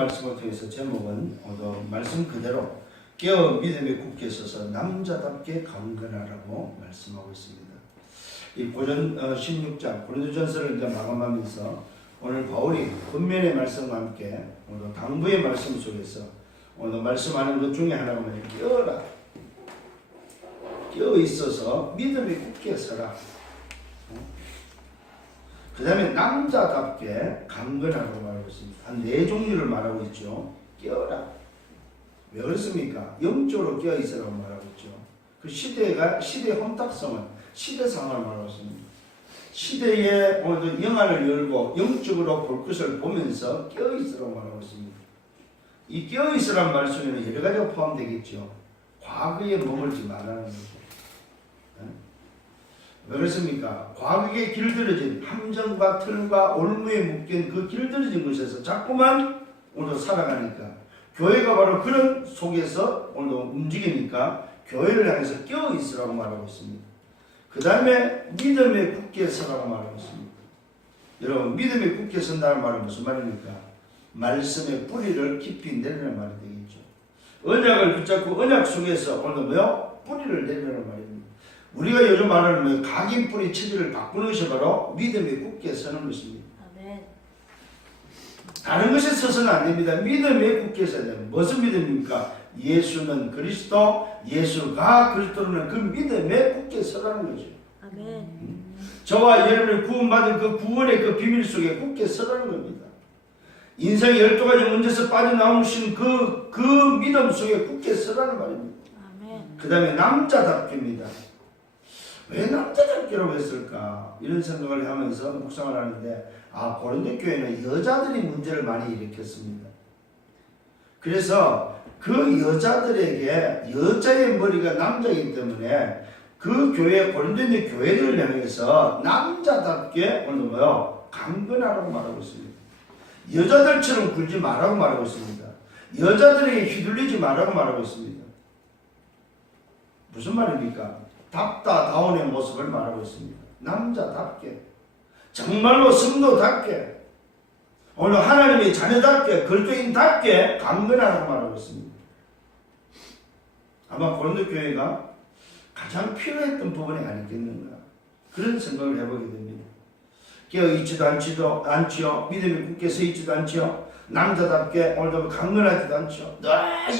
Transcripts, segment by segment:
말씀을 통해서 제목은 오늘 말씀 그대로 깨어 믿음에 굳게 서서 남자답게 강건하라고 말씀하고 있습니다. 이 고전 16장 고린도전서를 이제 마감하면서 오늘 바울이 권면의 말씀과 함께 오늘 당부의 말씀 속에서 오늘 말씀하는 것 중에 하나가 뭐냐, 깨어라, 깨어 있어서 믿음에 굳게 서라. 그 다음에 남자답게 강건하라고 말하고 있습니다. 한 4종류를 말하고 있죠. 깨어라. 왜 그렇습니까? 영적으로 깨어 있으라고 말하고 있죠. 그 시대의 혼탁성은 시대 상황을 말하고 있습니다. 시대의 오늘도 영안을 열고 영적으로 볼 것을 보면서 깨어 있으라고 말하고 있습니다. 이 깨어 있으라는 말 속에는 여러 가지가 포함되겠죠. 과거에 머물지 말라는 거죠. 왜 그렇습니까? 과거에 길들여진 함정과 틀과 올무에 묶인 그 길들여진 것에서 자꾸만 오늘 살아가니까 교회가 바로 그런 속에서 오늘 움직이니까 교회를 향해서 깨어 있으라고 말하고 있습니다. 그 다음에 믿음에 굳게 서라고 말하고 있습니다. 여러분, 믿음에 굳게 선다는 말은 무슨 말입니까? 말씀의 뿌리를 깊이 내리는 말이 되겠죠. 언약을 붙잡고 언약 속에서 오늘 뭐요? 뿌리를 내리는 말입니다. 우리가 요즘 말하는 각인 뿌리 체질을 바꾸는 것이 바로 믿음에 굳게 서는 것입니다. 아멘. 다른 것에 서서는 안 됩니다. 믿음에 굳게 서야 됩니다. 무슨 믿음입니까? 예수는 그리스도, 예수가 그리스도는 그 믿음에 굳게 서라는 거죠. 아멘. 저와 여러분이 구원받은 그 구원의 그 비밀 속에 굳게 서라는 겁니다. 인생의 12가지 문제에서 빠져나오신 그 믿음 속에 굳게 서라는 말입니다. 아멘. 그 다음에 남자답게입니다. 왜 남자답게라고 했을까? 이런 생각을 하면서 묵상을 하는데, 고린도 교회는 여자들이 문제를 많이 일으켰습니다. 그래서 그 여자들에게 여자의 머리가 남자이기 때문에 그 교회, 고린도 교회를 향해서 남자답게 오늘 뭐요? 강건하라고 말하고 있습니다. 여자들처럼 굴지 말라고 말하고 있습니다. 여자들에게 휘둘리지 말라고 말하고 있습니다. 무슨 말입니까? 답다다운의 모습을 말하고 있습니다. 남자답게, 정말로 성도답게, 오늘 하나님의 자녀답게, 그리스도인답게 강건하라고 말하고 있습니다. 아마 고린도 교회가 가장 필요했던 부분이 아니겠는가, 그런 생각을 해보게 됩니다. 깨어있지도 않지요. 믿음이 굳게 서있지도 않지요. 남자답게 오늘도 강건하지도 않죠. 늘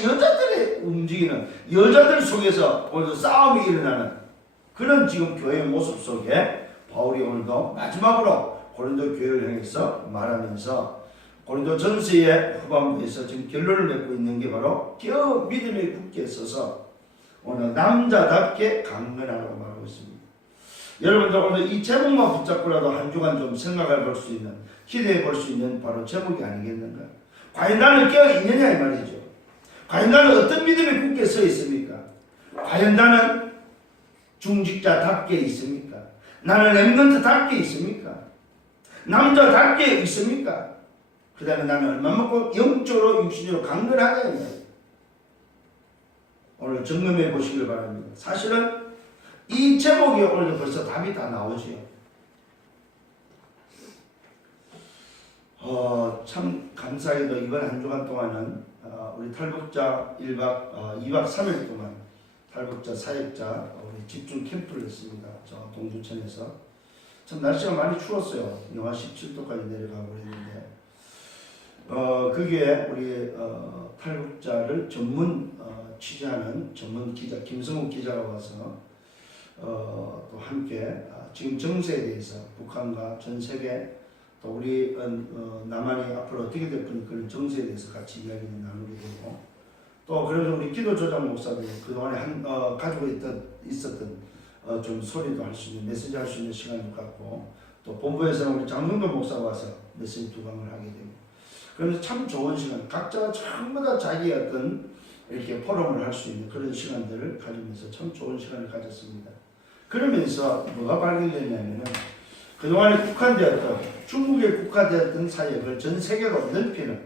여자들의 움직이는, 여자들 속에서 오늘도 싸움이 일어나는 그런 지금 교회의 모습 속에 바울이 오늘도 마지막으로 고린도 교회를 향해서 말하면서 고린도 전서의 후반부에서 지금 결론을 맺고 있는 게 바로 깨어 믿음에 굳게 서서 오늘 남자답게 강건하라고 말하고 있습니다. 여러분들 오늘 이 제목만 붙잡고라도 한 주간 좀 생각해 볼 수 있는, 기대해 볼 수 있는 바로 제목이 아니겠는가? 과연 나는 깨어 있느냐 이 말이죠. 과연 나는 어떤 믿음에 굳게 서 있습니까? 과연 나는 중직자답게 있습니까? 나는 렘넌트답게 있습니까? 남자답게 있습니까? 그 다음에 나는 얼마만큼 영적으로 육신적으로 강건하냐 이 말이에요. 오늘 점검해 보시길 바랍니다. 사실은 이 제목이 오늘 벌써 답이 다 나오지요. 참 감사하게도 이번 한 주간 동안은 우리 탈북자 2박 3일 동안 탈북자 사역자 우리 집중 캠프를 했습니다. 저 동두천에서 참 날씨가 많이 추웠어요. 영하 17도까지 내려가고 그랬는데 거기에 우리 탈북자를 전문 취재하는 전문 기자 김성욱 기자가 와서 또 함께 지금 정세에 대해서 북한과 전 세계 또 우리 남한이 앞으로 어떻게 될 건지 그런 정세에 대해서 같이 이야기를 나누게 되고, 또 그래서 우리 기도조장 목사들 그동안에 가지고 있었던 좀 소리도 할 수 있는, 메시지 할 수 있는 시간도 갖고, 또 본부에서는 우리 장성도 목사가 와서 메시지 두강을 하게 되고, 그래서 참 좋은 시간, 각자가 전부 다 자기의 어떤 이렇게 포럼을 할 수 있는 그런 시간들을 가지면서 참 좋은 시간을 가졌습니다. 그러면서 뭐가 발견됐냐면은 그동안에 국한되었던, 중국에 국한되었던 사역을 전 세계로 넓히는,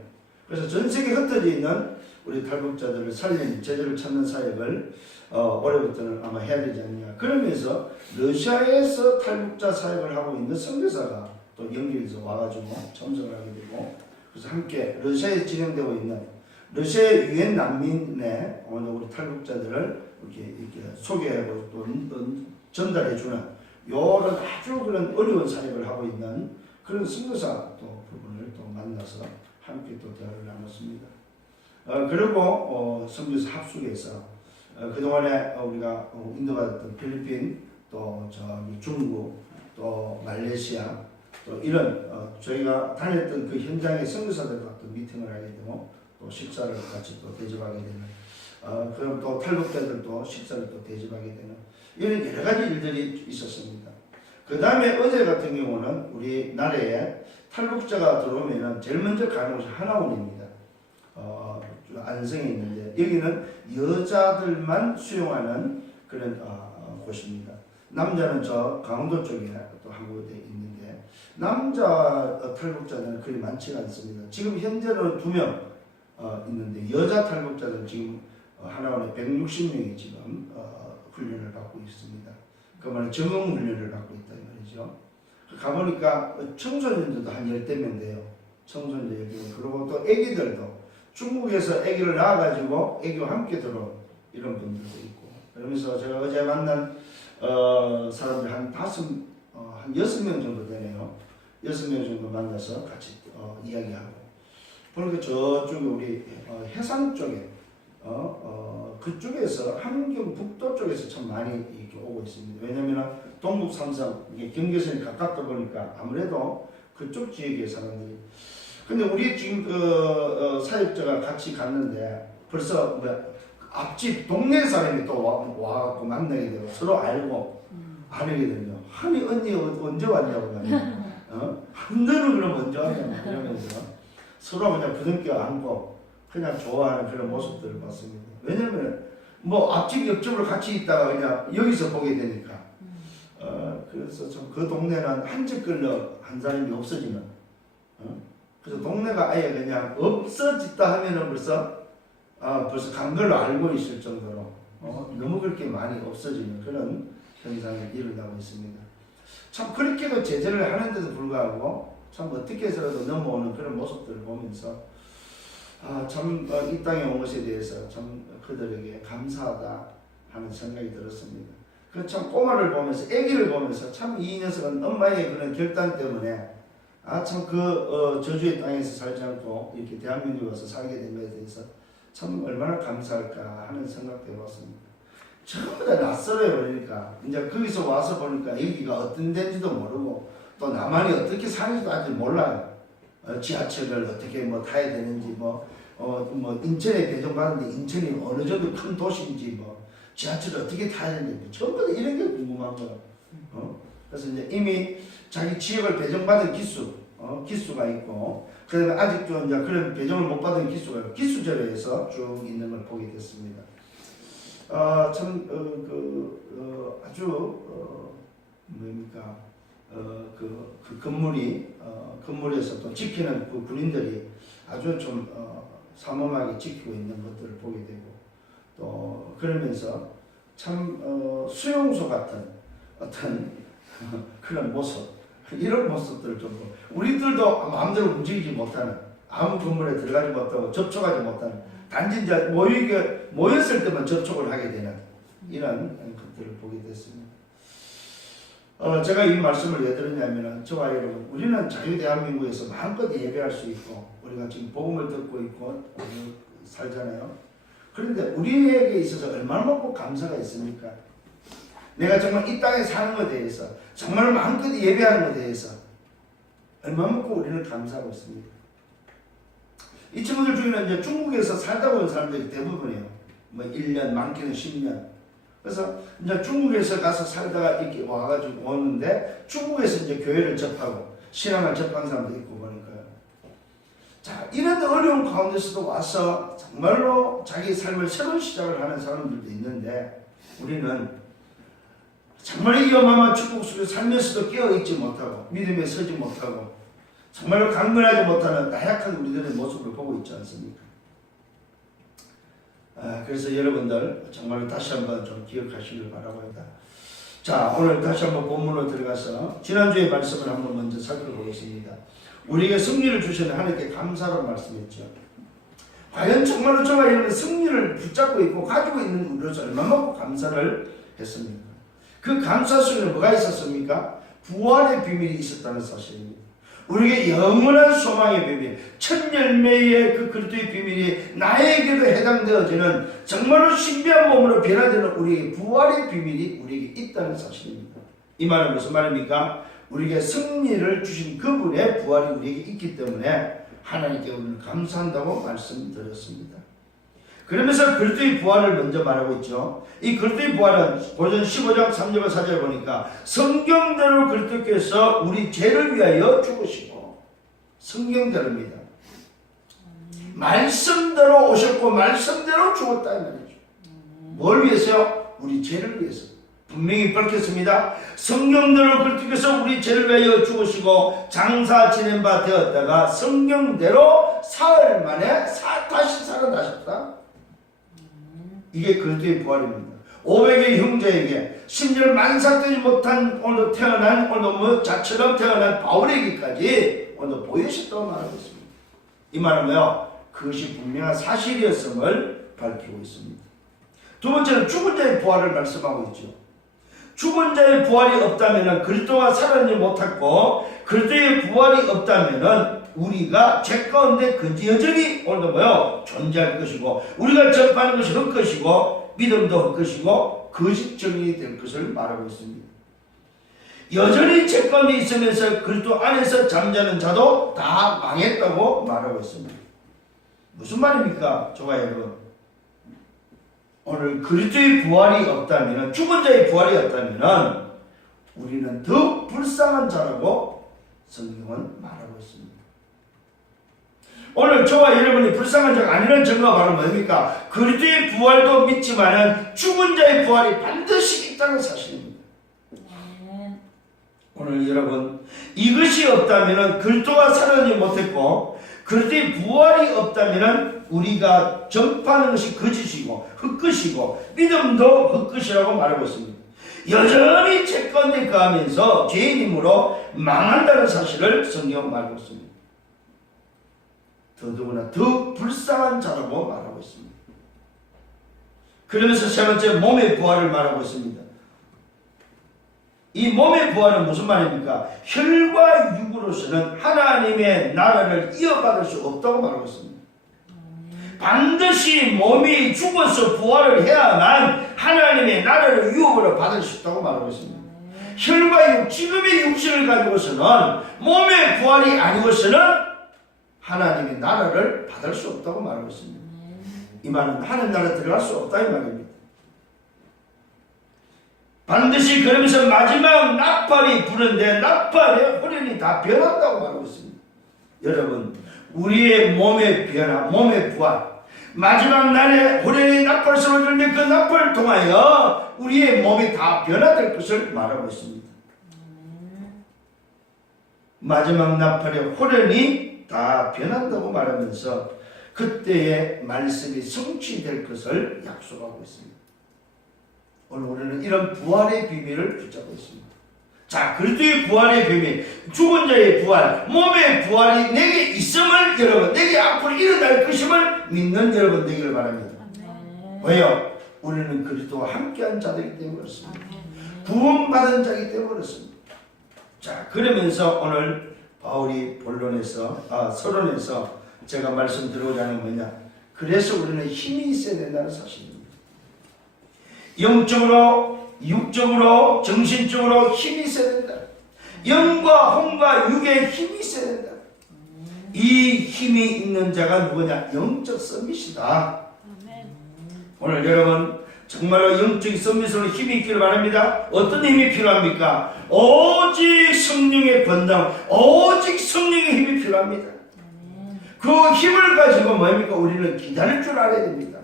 그래서 전 세계에 흩어져 있는 우리 탈북자들을 살리는, 제자를 찾는 사역을 올해부터는 아마 해야 되지 않느냐. 그러면서 러시아에서 탈북자 사역을 하고 있는 선교사가 또 연결해서 와가지고 참석을 하게 되고, 그래서 함께 러시아에 진행되고 있는 러시아의 유엔 난민의 오늘 우리 탈북자들을 이렇게 소개하고 또 전달해주는 이런 아주 그런 어려운 사역을 하고 있는 그런 선교사 또 부분을 또 만나서 함께 또 대화를 나눴습니다. 그리고 선교사 합숙에서 그동안에 우리가 인도받았던 필리핀 또 저기 중국 또 말레이시아 또 이런 저희가 다녔던 그 현장의 선교사들과 또 미팅을 하게 되고 또 식사를 같이 또 대접하게 되는 그럼 또 탈북자들도 식사를 또 대접하게 되는 이런 여러 가지 일들이 있었습니다. 그 다음에 어제 같은 경우는 우리나라에 탈북자가 들어오면은 제일 먼저 가는 곳이 하나원입니다. 안성에 있는데 여기는 여자들만 수용하는 그런 곳입니다. 남자는 저 강원도 쪽에 또 한 곳에 있는데 남자 탈북자는 그리 많지가 않습니다. 지금 현재는 2명 있는데 여자 탈북자는 지금 하나원에 160명이 지금 훈련을 받고 있습니다. 그 말은 적응 훈련을 받고 있다 이 말이죠. 가보니까 청소년들도 한 10대명 돼요. 청소년들 여기 그리고 또 애기들도 중국에서 아기를 낳아가지고 아기와 함께 들어온 이런 분들도 있고 그러면서 제가 어제 만난 사람들 한 6명 정도 되네요. 6명 정도 만나서 같이 이야기하고 보니까 저쪽에 우리 해상 쪽에 그쪽에서 함경 북도 쪽에서 참 많이 이렇게 오고 있습니다. 왜냐하면 동북 삼성 이게 경계선이 가깝다 보니까 아무래도 그쪽 지역의 사람들이 근데 우리 지금 사역자가 같이 갔는데 벌써 앞집 동네 사람이 또 와갖고 만나게 되고 서로 알고 아게 되면 아니 언니 언제 왔냐고 한 달을 그럼 언제 왔냐고 이러면서 서로 그냥 부둥켜 안고 그냥 좋아하는 그런 모습들을 봤습니다. 왜냐면 뭐 앞집 옆집으로 같이 있다가 그냥 여기서 보게 되니까 그래서 좀 그 동네는 한집걸로 한 사람이 없어지는 그래서 동네가 아예 그냥 없어졌다 하면은 벌써 간 걸로 알고 있을 정도로 너무 그렇게 많이 없어지는 그런 현상이 일어나고 있습니다. 참 그렇게도 제재를 하는데도 불구하고 참 어떻게 해서라도 넘어오는 그런 모습들을 보면서 참 이 땅에 온 것에 대해서 참 그들에게 감사하다 하는 생각이 들었습니다. 그 참 꼬마를 보면서 아기를 보면서 참 이 녀석은 엄마의 그런 결단 때문에 참 저주의 땅에서 살지 않고 이렇게 대한민국에 와서 살게 된 것에 대해서 참 얼마나 감사할까 하는 생각도 해봤습니다. 전부 다 낯설어요. 그러니까 이제 거기서 와서 보니까 여기가 어떤 데인지도 모르고 또 남한이 어떻게 사는지도 아직 몰라요. 지하철을 어떻게 뭐 타야 되는지 뭐 인천에 배정받는데 인천이 어느 정도 큰 도시인지 뭐 지하철을 어떻게 타야 되는지 전부 다 이런 게 궁금한 거예요. 그래서 이제 이미 자기 지역을 배정받은 기수가 있고 그다음에 아직도 이제 그런 배정을 못 받은 기수가 기수절에서 쭉 있는 걸 보게 됐습니다. 참 아주 뭡니까 그 건물에서 또 지키는 그 군인들이 아주 좀 삼엄하게 지키고 있는 것들을 보게 되고 또 그러면서 참 수용소 같은 어떤 그런 모습 이런 모습들을 좀 우리들도 마음대로 움직이지 못하는 아무 건물에 들어가지 못하고 접촉하지 못하는 단지 이제 모였을 때만 접촉을 하게 되는 이런 것들을 보게 됐습니다. 제가 이 말씀을 왜 드리냐면 저와 여러분 우리는 자유대한민국에서 마음껏 예배할 수 있고 우리가 지금 복음을 듣고 있고 살잖아요. 그런데 우리에게 있어서 얼마나 꼭 감사가 있습니까? 내가 정말 이 땅에 사는 것에 대해서 정말 마음껏 예배하는 것에 대해서 얼마나 꼭 우리는 감사하고 있습니다. 이 친구들 중에는 이제 중국에서 살다 온 사람들이 대부분이에요. 뭐 1년, 많게는 10년. 그래서 이제 중국에서 가서 살다가 이렇게 와가지고 오는데 중국에서 이제 교회를 접하고 신앙을 접한 사람도 있고 보니까요. 자, 이런 어려운 가운데서도 와서 정말로 자기 삶을 새로운 시작을 하는 사람들도 있는데 우리는 정말 이 어마어마한 축복 속에 살면서도 깨어있지 못하고 믿음에 서지 못하고 정말로 강건하지 못하는 나약한 우리들의 모습을 보고 있지 않습니까? 그래서 여러분들 정말 다시 한번 좀 기억하시길 바랍니다. 자, 오늘 다시 한번 본문으로 들어가서 지난주의 말씀을 한번 먼저 살펴보겠습니다. 우리에게 승리를 주시는 하나님께 감사라고 말씀했죠. 과연 정말로 저와 여러분 승리를 붙잡고 있고 가지고 있는 우리로서 얼마만큼 감사를 했습니까? 그 감사 속에 뭐가 있었습니까? 부활의 비밀이 있었다는 사실입니다. 우리에게 영원한 소망의 비밀, 첫 열매의 그 그리스도의 비밀이 나에게도 해당되어지는 정말로 신비한 몸으로 변화되는 우리에게 부활의 비밀이 우리에게 있다는 사실입니다. 이 말은 무슨 말입니까? 우리에게 승리를 주신 그분의 부활이 우리에게 있기 때문에 하나님께 오늘 감사한다고 말씀드렸습니다. 그러면서 그리스도의 부활을 먼저 말하고 있죠. 이 그리스도의 부활은 고전 15장 3절과 4절을 보니까 성경대로 그리스도께서 우리 죄를 위하여 죽으시고, 성경대로입니다. 말씀대로 오셨고 말씀대로 죽었다 이 말이죠. 뭘 위해서요? 우리 죄를 위해서. 분명히 밝혔습니다. 성경대로 그리스도께서 우리 죄를 위하여 죽으시고 장사 지낸 바 되었다가 성경대로 사흘 만에 다시 살아나셨다. 이게 그리스도의 부활입니다. 500의 형제에게 심지어 만삭되지 못한 오늘 태어난 오늘 자처럼 태어난 바울에게까지 오늘 보여주셨다고 말하고 있습니다. 이 말은 뭐요? 그것이 분명한 사실이었음을 밝히고 있습니다. 두 번째는 죽은 자의 부활을 말씀하고 있죠. 죽은 자의 부활이 없다면 그리스도가 살아나지 못했고 그리스도의 부활이 없다면 우리가 죄 가운데 여전히 오늘도 뭐요? 존재할 것이고 우리가 접하는 것이 헛것이고 믿음도 헛것이고 거짓 정리이 될 것을 말하고 있습니다. 여전히 죄 가운데 있으면서 그리스도 안에서 잠자는 자도 다 망했다고 말하고 있습니다. 무슨 말입니까? 저와 여러분, 오늘 그리스도의 부활이 없다면, 죽은 자의 부활이 없다면 우리는 더 불쌍한 자라고 성경은 말하고 있습니다. 오늘 저와 여러분이 불쌍한 자가 아니라는 증거가 바로 뭡니까? 그리스도의 부활도 믿지만 죽은 자의 부활이 반드시 있다는 사실입니다. 오늘 여러분, 이것이 없다면 그리스도가 살아나지 못했고 그리스도의 부활이 없다면 우리가 전파하는 것이 거짓이고 헛것이고 믿음도 헛것이라고 말하고 있습니다. 여전히 죄 가운데 거하면서 죄인임으로 망한다는 사실을 성경은 말하고 있습니다. 더더구나 더 불쌍한 자라고 말하고 있습니다. 그러면서 세 번째 몸의 부활을 말하고 있습니다. 이 몸의 부활은 무슨 말입니까? 혈과 육으로서는 하나님의 나라를 이어받을 수 없다고 말하고 있습니다. 반드시 몸이 죽어서 부활을 해야만 하나님의 나라를 유업으로 받을 수 있다고 말하고 있습니다. 혈과 육, 지금의 육신을 가지고서는 몸의 부활이 아니고서는 하나님의 나라를 받을 수 없다고 말하고 있습니다. 이 말은 하나님 나라에 들어갈 수 없다 이 말입니다. 반드시 그러면서 마지막 나팔이 부는데 나팔의 호련이 다 변한다고 말하고 있습니다. 여러분, 우리의 몸의 변화, 몸의 부활, 마지막 날에 호련이 나팔을 쏘는데 그 나팔을 통하여 우리의 몸이 다 변화될 것을 말하고 있습니다. 마지막 나팔의 호련이 다 변한다고 말하면서 그때의 말씀이 성취될 것을 약속하고 있습니다. 오늘 우리는 이런 부활의 비밀을 붙잡고 있습니다. 자, 그리스도의 부활의 비밀, 죽은 자의 부활, 몸의 부활이 내게 있음을 여러분, 내게 앞으로 일어날 것임을 믿는 여러분 되기를 바랍니다. 왜요? 우리는 그리스도와 함께한 자들이기 때문에 그렇습니다. 구원받은 자이기 때문에 그렇습니다. 자, 그러면서 오늘 바울이 서론에서 제가 말씀드리고자 하는 뭐냐? 그래서 우리는 힘이 있어야 된다는 사실입니다. 영적으로, 육적으로, 정신적으로 힘이 있어야 된다. 영과 혼과 육의 힘이 있어야 된다. 이 힘이 있는 자가 누구냐? 영적 서밋이다. 오늘 여러분 정말로 영적 서밋으로 힘이 있기를 바랍니다. 어떤 힘이 필요합니까? 오직 성령의 권능, 오직 성령의 힘이 필요합니다. 그 힘을 가지고 뭡니까? 우리는 기다릴 줄 알아야 됩니다.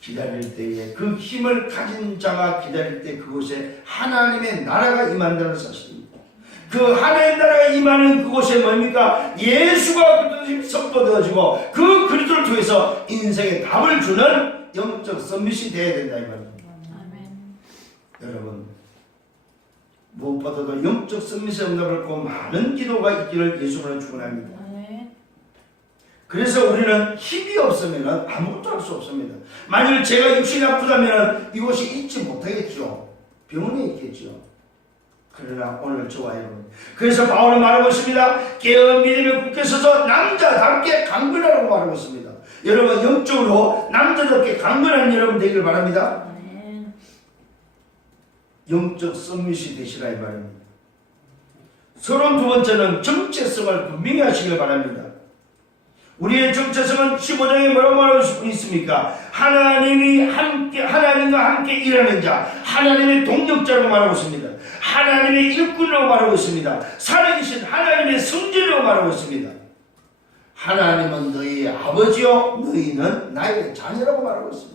기다릴 때에 그 힘을 가진 자가 기다릴 때 그곳에 하나님의 나라가 임한다는 사실입니다. 그 하나님의 나라가 임하는 그곳에 뭡니까? 예수가 그리스도의 선포되어지고 그 그리스도를 통해서 인생의 답을 주는 영적 서밋이 되어야 된다 이 말입니다. 여러분, 무엇보다도 영적 서밋의 응답을 받고 많은 기도가 있기를 예수님으로 축원합니다. 그래서 우리는 힘이 없으면 아무것도 할 수 없습니다. 만일 제가 육신이 아프다면 이곳이 있지 못하겠죠. 병원에 있겠죠. 그러나 오늘 저와 여러분, 그래서 바울은 말하고 있습니다. 깨어 믿음에 굳게 서서 남자답게 강건하라고 말하고 있습니다. 여러분, 영적으로 남자답게 강건한 여러분 되기를 바랍니다. 영적 서밋이 되시라 이 말입니다. 32번째는 정체성을 분명히 하시길 바랍니다. 우리의 정체성은 15장에 뭐라고 말할 수 있습니까? 하나님과 함께 일하는 자, 하나님의 동력자라고 말하고 있습니다. 하나님의 일꾼이라고 말하고 있습니다. 살아계신 하나님의 성전이라고 말하고 있습니다. 하나님은 너희의 아버지요, 너희는 나의 자녀라고 말하고 있습니다.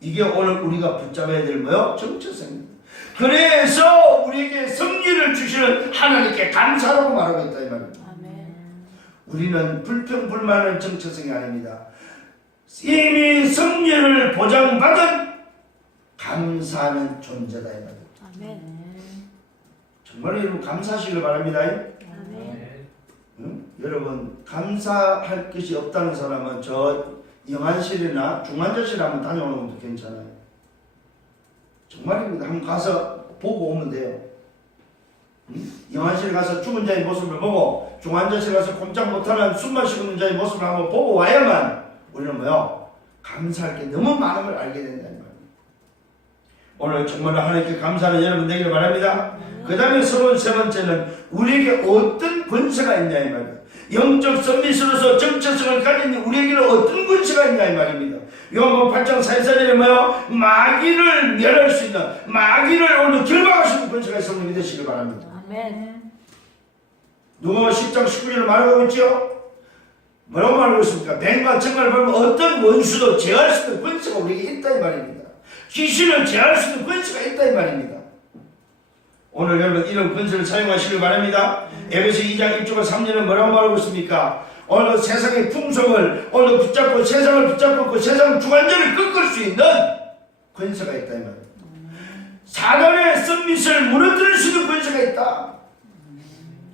이게 오늘 우리가 붙잡아야 될 뭐요? 정체성입니다. 그래서 우리에게 승리를 주시는 하나님께 감사라고 말하고 있다 이 말입니다. 우리는 불평불만한 정체성이 아닙니다. 이미 승리를 보장받은 감사하는 존재다 이 말입니다. 정말 여러분 감사하시길 바랍니다. 응? 여러분 감사할 것이 없다는 사람은 저 영안실이나 중환자실 한번 다녀오는 것도 괜찮아요. 정말입니다. 한번 가서 보고 오면 돼요. 영안실에 가서 죽은 자의 모습을 보고 중환자실에 가서 꼼짝 못하는 숨만 쉬고 있는 자의 모습을 한번 보고 와야만 우리는 뭐요? 감사할 게 너무 많은 걸 알게 된다는 말입니다. 오늘 정말 하나님께 감사하는 여러분 되기를 바랍니다. 그 다음에 33번째는 우리에게 어떤 권세가 있냐 이 말이에요. 영적 서밋으로서 정체성을 가진 우리에게는 어떤 권세가 있냐 이 말입니다. 요한복음 8장 44절에 뭐요? 마귀를 멸할 수 있는, 마귀를 오늘 결박할 수 있는 권세가 있음을 믿으시길 바랍니다. 아멘. 누가 10장 19절을 말하고 있죠? 뭐라고 말하고 있습니까? 뱀과 정말 보면 어떤 원수도 제어할 수 있는 권세가 우리에게 있다 이 말입니다. 귀신을 제어할 수 있는 권세가 있다 이 말입니다. 오늘 여러분 이런 권세를 사용하시길 바랍니다. 에베소 2장 1절과 3절은 뭐라고 말하고 있습니까? 오늘 세상의 풍속을 오늘 붙잡고 세상을 붙잡고 그 세상 주관자를 꺾을 수 있는 권세가 있다 이 말입니다. 사단의 썸밋을 무너뜨릴 수 있는 권세가 있다.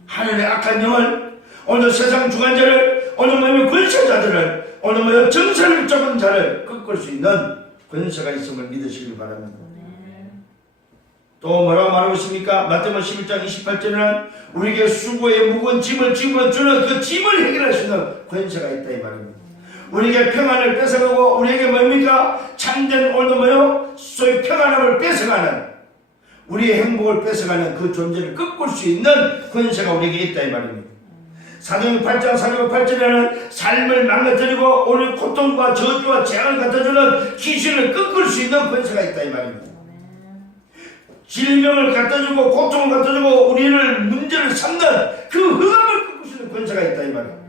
하늘의 악한 영을 오늘 세상 주관자를 오늘 뭐냐면 권세자들을 오늘 뭐냐면 정사를 붙잡은 자를 꺾을 수 있는 권세가 있음을 믿으시길 바랍니다. 또 뭐라고 말하고 있습니까? 마태복음 11장 28절에는 우리에게 수고의 무거운 짐을 짐으로 주는 그 짐을 해결할 수 있는 권세가 있다 이 말입니다. 우리에게 평안을 뺏어가고 우리에게 뭡니까? 참된 오늘 뭐요? 소위 평안함을 뺏어가는 우리의 행복을 뺏어가는 그 존재를 꺾을 수 있는 권세가 우리에게 있다 이 말입니다. 사도행전 8장 4절 8절에는 삶을 망가뜨리고 오늘 고통과 저주와 재앙을 갖다주는 귀신을 꺾을 수 있는 권세가 있다 이 말입니다. 질병을 갖다주고 고통을 갖다주고 우리를 문제를 삼는 그 흑암을 꺾을 수 있는 권세가 있다 이 말입니다.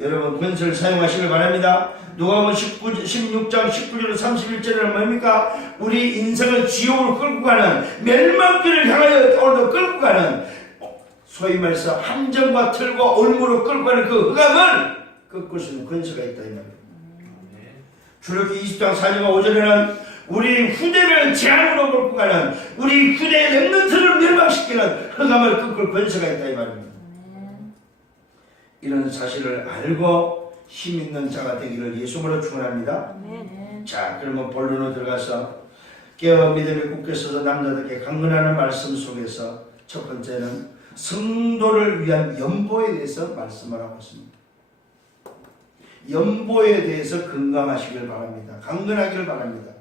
여러분 권세를 사용하시길 바랍니다. 누가복음 16장 19절 31절에는 뭡니까? 우리 인생을 지옥으로 끌고 가는 멸망길을 향하여 오늘도 끌고 가는 소위 말해서 함정과 틀과 올무로 끌고 가는 그 흑암을 꺾을 수 있는 권세가 있다 이 말입니다. 출애굽기 20장 4절과 5절에는 우리 후대를 재앙으로 몰고 가는 우리 후대의 렘넌트를 멸망시키는 흑암을 꺾을 권세가 있다 이 말입니다. 이런 사실을 알고 힘 있는 자가 되기를 예수님으로 축원합니다. 자, 그러면 본론으로 들어가서 깨어 믿음에 굳게 서서 남자들께 강건하는 말씀 속에서 첫 번째는 성도를 위한 연보에 대해서 말씀을 하고 있습니다. 연보에 대해서 건강하시길 바랍니다. 강건하기를 바랍니다.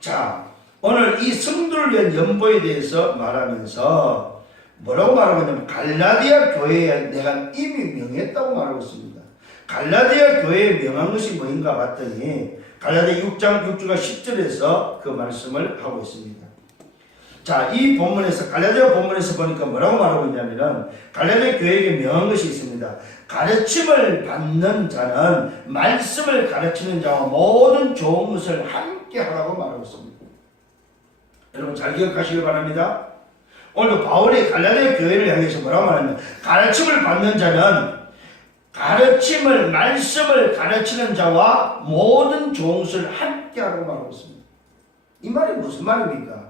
자, 오늘 이 성도를 위한 연보에 대해서 말하면서 뭐라고 말하고 있냐면 갈라디아 교회에 내가 이미 명했다고 말하고 있습니다. 갈라디아 교회에 명한 것이 뭐인가 봤더니 갈라디아 6장 6주가 10절에서 그 말씀을 하고 있습니다. 자, 이 본문에서 갈라디아 본문에서 보니까 뭐라고 말하고 있냐면 갈라디아 교회에게 명한 것이 있습니다. 가르침을 받는 자는 말씀을 가르치는 자와 모든 좋은 것을 함께 하라고 말하고 있습니다. 여러분 잘 기억하시길 바랍니다. 오늘도 바울이 갈라디아 교회를 향해서 뭐라고 말하냐면 가르침을 받는 자는 가르침을 말씀을 가르치는 자와 모든 좋은 것을 함께 하라고 말하고 있습니다. 이 말이 무슨 말입니까?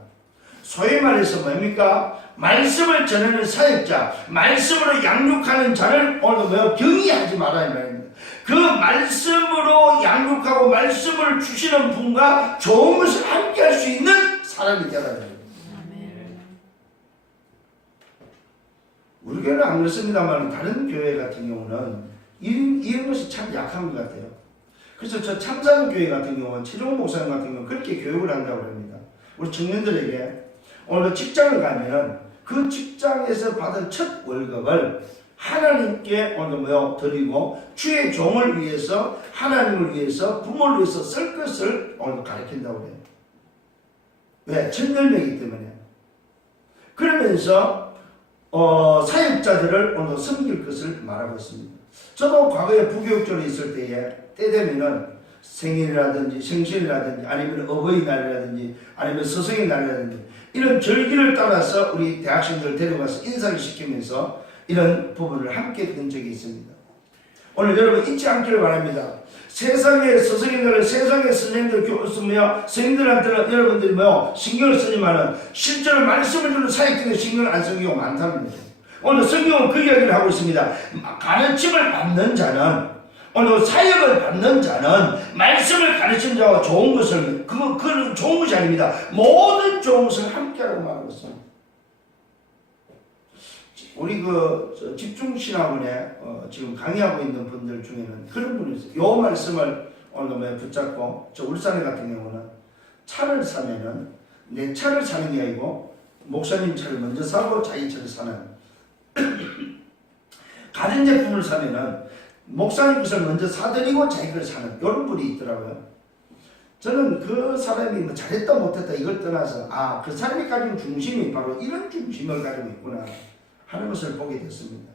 소위 말해서 뭡니까? 말씀을 전하는 사역자, 말씀으로 양육하는 자를 오늘 경의하지 마라 이 말입니다. 그 말씀으로 양육하고 말씀을 주시는 분과 좋은 것을 함께 할 수 있는 사람이 되라. 우리 교회는 안 그렇습니다만 다른 교회 같은 경우는 이런 것이 참 약한 것 같아요. 그래서 저 참사교회 같은 경우는 최종 목사님 같은 경우는 그렇게 교육을 한다고 합니다. 우리 청년들에게 오늘 직장을 가면은 그 직장에서 받은 첫 월급을 하나님께 오늘 드리고 주의 종을 위해서 하나님을 위해서 부모를 위해서 쓸 것을 오늘 가르친다고 해요. 왜? 전열매이기 때문에. 그러면서 사역자들을 오늘 섬길 것을 말하고 있습니다. 저도 과거에 부교육적으로 있을 때 되면은 생일이라든지 생신이라든지 아니면 어버이날이라든지 아니면 스승의 날이라든지 이런 절기를 따라서 우리 대학생들을 데려가서 인사를 시키면서 이런 부분을 함께 했던 적이 있습니다. 오늘 여러분 잊지 않기를 바랍니다. 세상의 스승의 날을 세상의 선생님들 교수며 선생님들한테는 여러분들이 신경을 쓰지만은 실제로 말씀을 주는 사역들에 신경을 안 쓰는 경우가 많다는 거죠. 오늘 성경은 그 이야기를 하고 있습니다. 가르침을 받는 자는 오늘 사역을 받는 자는 말씀을 가르치는 자와 좋은 것을 그건 좋은 것이 아닙니다. 모든 좋은 것을 함께하라고 말하고 있습니다. 우리 집중신학원에 지금 강의하고 있는 분들 중에는 그런 분이 있어요. 요 말씀을 오늘 붙잡고 저 울산에 같은 경우는 차를 사면은 내 차를 사는 게 아니고 목사님 차를 먼저 사고 자기 차를 사는 가전제품을 사면은 목사님 것을 먼저 사드리고 자기 걸 사는 이런 분이 있더라고요. 저는 그 사람이 잘했다 못했다 이걸 떠나서 그 사람이 가진 중심이 바로 이런 중심을 가지고 있구나 하는 것을 보게 됐습니다.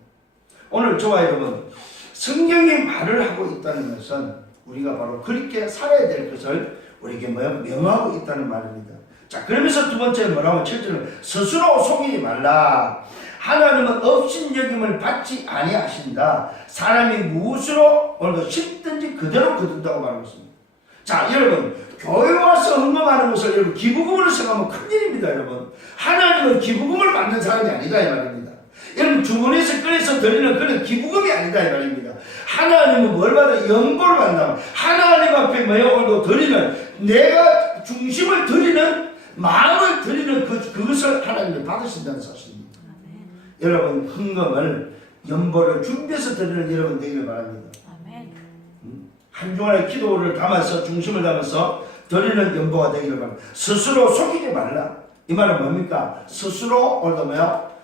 오늘 저와 여러분 성경이 말을 하고 있다는 것은 우리가 바로 그렇게 살아야 될 것을 우리에게 명하고 있다는 말입니다. 자, 그러면서 두 번째 뭐라고 7절은 스스로 속이지 말라. 하나님은 업신여김을 받지 아니하신다. 사람이 무엇으로 오늘도 심든지 그대로 거둔다고 말하고 있습니다. 자, 여러분 교회 와서 헌금하는 것을 여러분 기부금으로 생각하면 큰일입니다. 여러분 하나님은 기부금을 받는 사람이 아니다 이 말입니다. 여러분 주머니에서 꺼내서 드리는 그런 기부금이 아니다 이 말입니다. 하나님은 뭘 받아? 연보를 받는다. 하나님 앞에 오늘도 드리는 내가 중심을 드리는 마음을 드리는 그것을 하나님이 받으신다는 사실입니다. 여러분 헌금을 연보를 준비해서 드리는 여러분 되기를 바랍니다. 한 주간의 기도를 담아서 중심을 담아서 드리는 연보가 되기를 바랍니다. 스스로 속이지 말라. 이 말은 뭡니까? 스스로 오늘도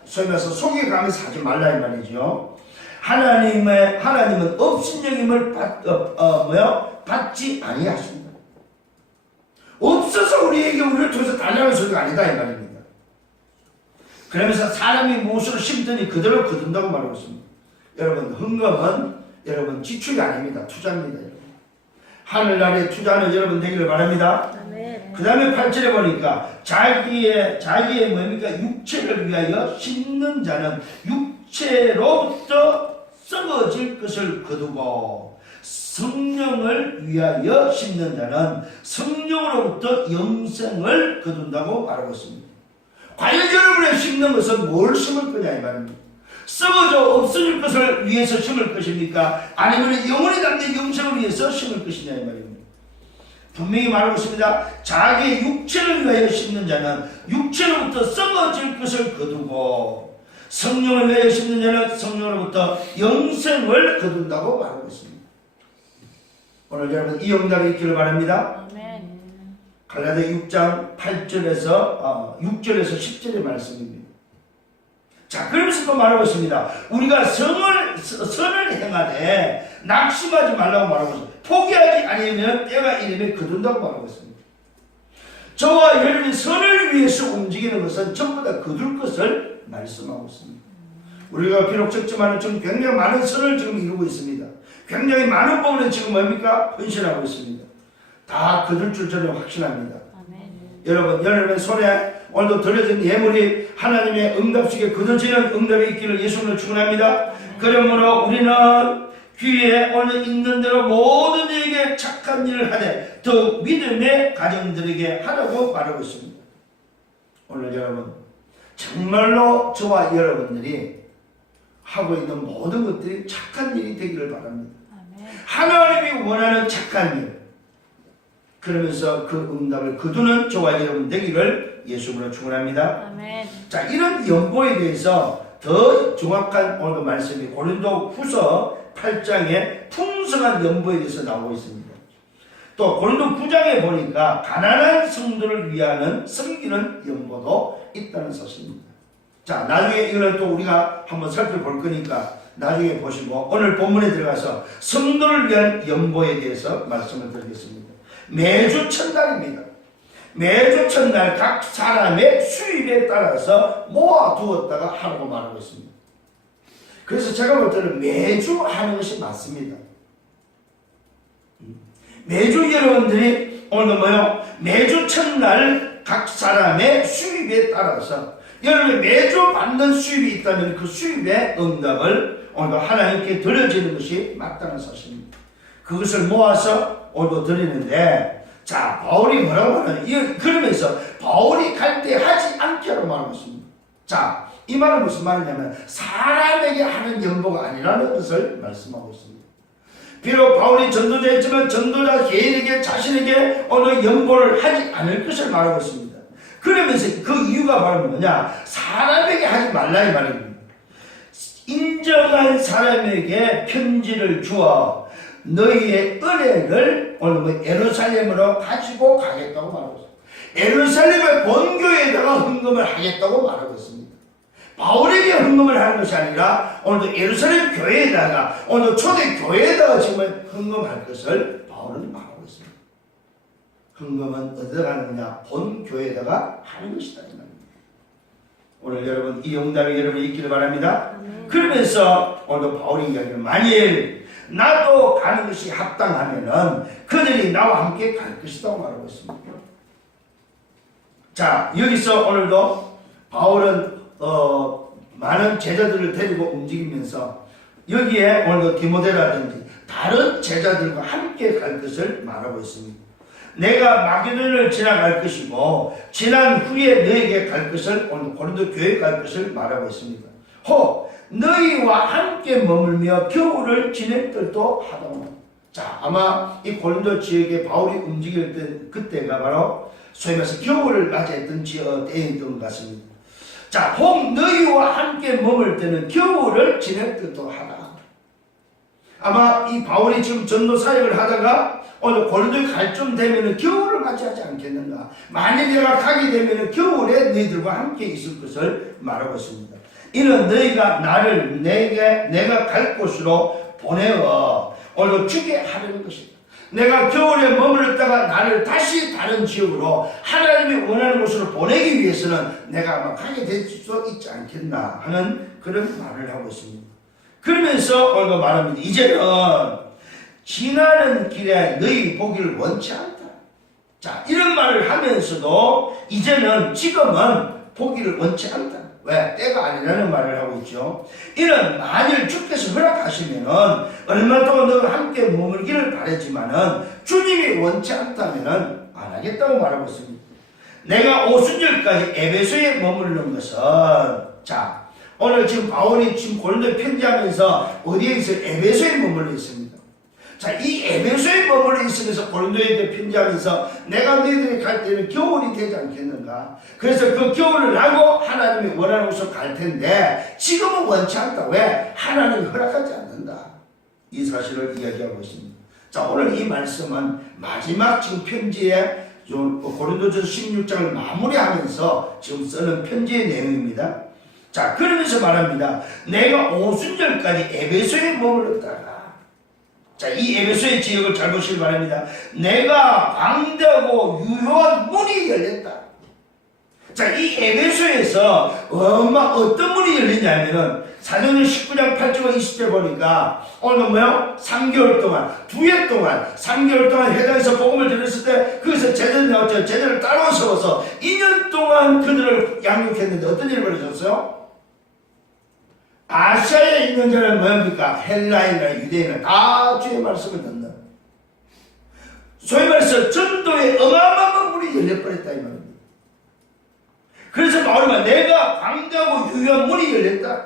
소위 말해서 속여가면서 하지 말라 이 말이죠. 하나님은 업신여김을 받지 아니하십니다. 없어서 우리를 통해서 달라는 소리가 아니다 이 말입니다. 그러면서 사람이 무엇으로 심더니 그대로 거둔다고 말하고 있습니다. 여러분 헌금은 여러분 지출이 아닙니다. 투자입니다. 여러분. 하늘나라에 투자하는 여러분 되기를 바랍니다. 그 다음에 8절에 보니까 자기의 뭡니까? 육체를 위하여 심는 자는 육체로부터 썩어질 것을 거두고 성령을 위하여 심는 자는 성령으로부터 영생을 거둔다고 말하고 있습니다. 과연 여러분의 심는 것은 뭘 심을 거냐 이 말입니다. 썩어져 없어질 것을 위해서 심을 것입니까? 아니면 영원히 담는 영생을 위해서 심을 것이냐 이 말입니다. 분명히 말하고 있습니다. 자기의 육체를 위하여 심는 자는 육체로부터 썩어질 것을 거두고 성령을 위하여 심는 자는 성령으로부터 영생을 거둔다고 말하고 있습니다. 오늘 여러분 이 응답이 있기를 바랍니다. 아멘. 갈라디아 6장 8절에서 6절에서 10절의 말씀입니다. 자, 그러면서 또 말하고 있습니다. 우리가 선을 행하되 낙심하지 말라고 말하고 있습니다. 포기하지 않으면 때가 이르면 거둔다고 말하고 있습니다. 저와 여러분이 선을 위해서 움직이는 것은 전부 다 거둘 것을 말씀하고 있습니다. 우리가 비록 적지만 지금 굉장히 많은 선을 지금 이루고 있습니다. 굉장히 많은 부분은 지금 뭡니까? 헌신하고 있습니다. 다 거둘 줄 저는 확신합니다. 여러분, 여러분의 손에 오늘도 들려진 예물이 하나님의 응답 속에 거둬지는 응답이 있기를 예수님을 축원합니다. 그러므로 우리는 귀에 오늘 있는 대로 모든 이에게 착한 일을 하되 더욱 믿음의 가정들에게 하라고 말하고 있습니다. 오늘 여러분 정말로 저와 여러분들이 하고 있는 모든 것들이 착한 일이 되기를 바랍니다. 하나님이 원하는 착한 일, 그러면서 그 응답을 거두는 저와 여러분 되기를 예수님으로 축원합니다. 아멘. 자, 이런 연보에 대해서 더 정확한 오늘 말씀이 고린도 후서 8장에 풍성한 연보에 대해서 나오고 있습니다. 또 고린도 9장에 보니까 가난한 성도를 위하는 섬기는 연보도 있다는 사실입니다. 자, 나중에 이걸 또 우리가 한번 살펴볼 거니까 나중에 보시고 오늘 본문에 들어가서 성도를 위한 연보에 대해서 말씀을 드리겠습니다. 매주 첫날입니다. 매주 첫날 각 사람의 수입에 따라서 모아두었다가 하라고 말하고 있습니다. 그래서 제가 볼 때는 매주 하는 것이 맞습니다. 매주 여러분들이 오늘 뭐요? 매주 첫날 각 사람의 수입에 따라서 여러분이 매주 받는 수입이 있다면 그 수입의 응답을 오늘도 하나님께 드려지는 것이 맞다는 사실입니다. 그것을 모아서 오늘도 드리는데, 자, 바울이 뭐라고 하냐면, 그러면서 바울이 갈 때 하지 않게로 말하고 있습니다. 자, 이 말은 무슨 말이냐면 사람에게 하는 연보가 아니라는 것을 말씀하고 있습니다. 비록 바울이 전도자였지만 전도자 개인에게 자신에게 어느 연보를 하지 않을 것을 말하고 있습니다. 그러면서 그 이유가 바로 뭐냐? 사람에게 하지 말라 이 말입니다. 인정한 사람에게 편지를 주어 너희의 은혜를 오늘 예루살렘으로 가지고 가겠다고 말하고 있습니다. 예루살렘의 본교에다가 헌금을 하겠다고 말하고 있습니다. 바울에게 헌금을 하는 것이 아니라 오늘도 예루살렘 교회에다가 오늘 초대 교회에다가 지금 헌금할 것을 바울은 말하고 있습니다. 헌금은 어디다 가느냐? 본 교회에다가 하는 것이다 이 말입니다. 오늘 여러분 이 응답이 여러분이 있기를 바랍니다. 그러면서 오늘 바울이 이야기를 만일 나도 가는 것이 합당하면은 그들이 나와 함께 갈 것이라고 말하고 있습니다. 자, 여기서 오늘도 바울은 많은 제자들을 데리고 움직이면서 여기에 오늘도 디모데라든지 다른 제자들과 함께 갈 것을 말하고 있습니다. 내가 마게도냐를 지나갈 것이고 지난 후에 너에게 갈 것을 오늘 고린도 교회에 갈 것을 말하고 있습니다. 혹 너희와 함께 머물며 겨울을 지낼 것도 하더라. 자, 아마 이 고린도 지역에 바울이 움직일 때 그때가 바로 소위 말해서 겨울을 맞이했던 때였던 것 같습니다. 자, 혹 너희와 함께 머물 때는 겨울을 지낼 것도 하다. 아마 이 바울이 지금 전도 사역을 하다가 오늘 고린도에 갈 쯤 되면은 겨울을 맞이하지 않겠는가? 만일 내가 가게 되면은 겨울에 너희들과 함께 있을 것을 말하고 있습니다. 이는 너희가 나를 내가 갈 곳으로 보내어 오늘 주게 하려는 것이다. 내가 겨울에 머물렀다가 나를 다시 다른 지역으로 하나님이 원하는 곳으로 보내기 위해서는 내가 아마 가게 될 수 있지 않겠나 하는 그런 말을 하고 있습니다. 그러면서 오늘 말합니다. 이제는 지나는 길에 너희 보기를 원치 않다. 자, 이런 말을 하면서도 이제는 지금은 보기를 원치 않다. 왜? 때가 아니라는 말을 하고 있죠. 이는 만일 주께서 허락하시면은 얼마 동안 너와 함께 머물기를 바라지만은 주님이 원치 않다면은 안 하겠다고 말하고 있습니다. 내가 오순절까지 에베소에 머무르는 것은, 자, 오늘 지금 바울이 지금 고린도에 편지하면서 어디에 있어요? 에베소에 머물러 있습니다. 자, 이 에베소에 머물러 있으면서 고린도에 편지하면서 내가 너희들이 갈 때는 겨울이 되지 않겠는가? 그래서 그 겨울을 하고 하나님이 원하는 곳으로 갈 텐데 지금은 원치 않다. 왜? 하나님이 허락하지 않는다. 이 사실을 이야기하고 있습니다. 자, 오늘 이 말씀은 마지막 지금 편지에 고린도전서 16장을 마무리하면서 지금 쓰는 편지의 내용입니다. 자, 그러면서 말합니다. 내가 오순절까지 에베소에 머물렀다가, 자, 이 에베소의 지역을 잘 보시기 바랍니다. 내가 방대하고 유효한 문이 열렸다. 자, 이 에베소에서 어떤 문이 열리냐면은 사도행전 19장 8절과 20절 보니까 오늘 뭐요? 3개월 동안, 2해 동안, 3개월 동안 회당에서 복음을 들었을 때 거기서 제자를 따로 세워서 2년 동안 그들을 양육했는데 어떤 일이 벌어졌어요? 아시아에 있는 자는 뭡니까? 헬라인이나 유대인이나 다 주의 말씀을 듣는, 소위 말해서 전도에 어마어마한 문이 열려버렸다 이 말입니다. 그래서 바울은 내가 광대하고 유효한 문이 열렸다.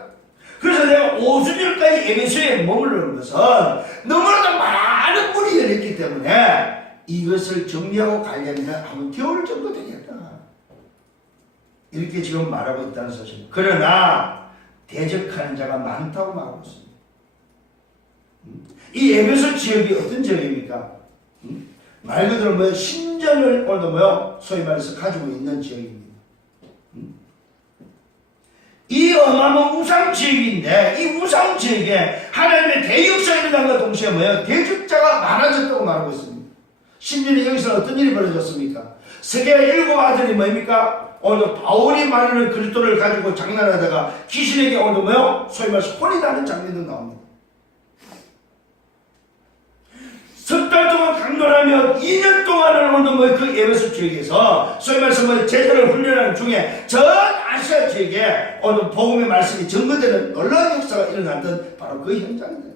그래서 내가 오순절까지 에베소에 머무르는 것은 너무나도 많은 문이 열렸기 때문에 이것을 정리하고 가려면 아마 겨울 정도 되겠다. 이렇게 지금 말하고 있다는 사실입니다. 그러나 대적하는 자가 많다고 말하고 있습니다. 이 에베소 지역이 어떤 지역입니까? 말 그대로 뭐 신전을 오늘도 뭐요? 소위 말해서 가지고 있는 지역입니다. 이 어마어마한 우상 지역인데 이 우상 지역에 하나님의 대역사가 일어난과 동시에 뭐예요? 대적자가 많아졌다고 말하고 있습니다. 심지어 여기서 어떤 일이 벌어졌습니까? 세계 7 아들이 뭡니까? 오늘 바울이 말하는 그리스도를 가지고 장난하다가 귀신에게 오늘 뭐요? 소위 말해서 혼이 나는 장면도 나옵니다. 석 달 동안 강론하며 2년 동안을 오늘 뭐그 에베소 지역에서 소위 말해서 뭐 제자를 훈련하는 중에 전 아시아 지역에 오늘 복음의 말씀이 증거되는 놀라운 역사가 일어났던 바로 그 현장입니다.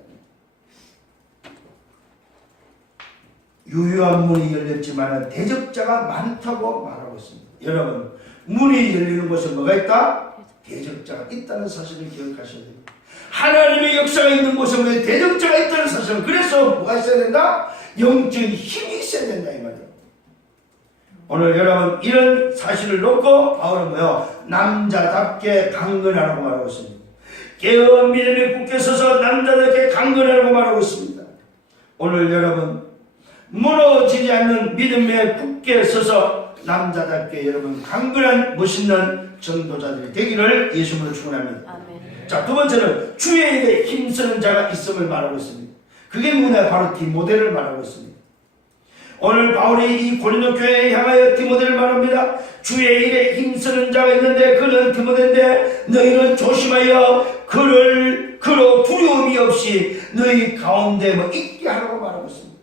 유효한 문이 열렸지만 대적자가 많다고 말하고 있습니다. 여러분, 문이 열리는 곳에 뭐가 있다? 대적자가 있다는 사실을 기억하셔야 됩니다. 하나님의 역사가 있는 곳에 왜 대적자가 있다는 사실은, 그래서 뭐가 있어야 된다? 영적인 힘이 있어야 된다 이 말이에요. 오늘 여러분 이런 사실을 놓고 바울은 뭐요? 남자답게 강건하라고 말하고 있습니다. 깨어 믿음에 굳게 서서 남자답게 강건하라고 말하고 있습니다. 오늘 여러분 무너지지 않는 믿음에 굳게 서서 남자답게 여러분 강건한 멋있는 전도자들이 되기를 예수님으로 축원합니다. 아멘. 자, 두 번째는 주의 일에 힘쓰는 자가 있음을 말하고 있습니다. 그게 뭐냐? 바로 디모데를 말하고 있습니다. 오늘 바울이 이 고린도 교회에 향하여 디모데를 말합니다. 주의 일에 힘쓰는 자가 있는데 그는 디모데인데 너희는 조심하여 그로 두려움이 없이 너희 가운데 있게 하라고 말하고 있습니다.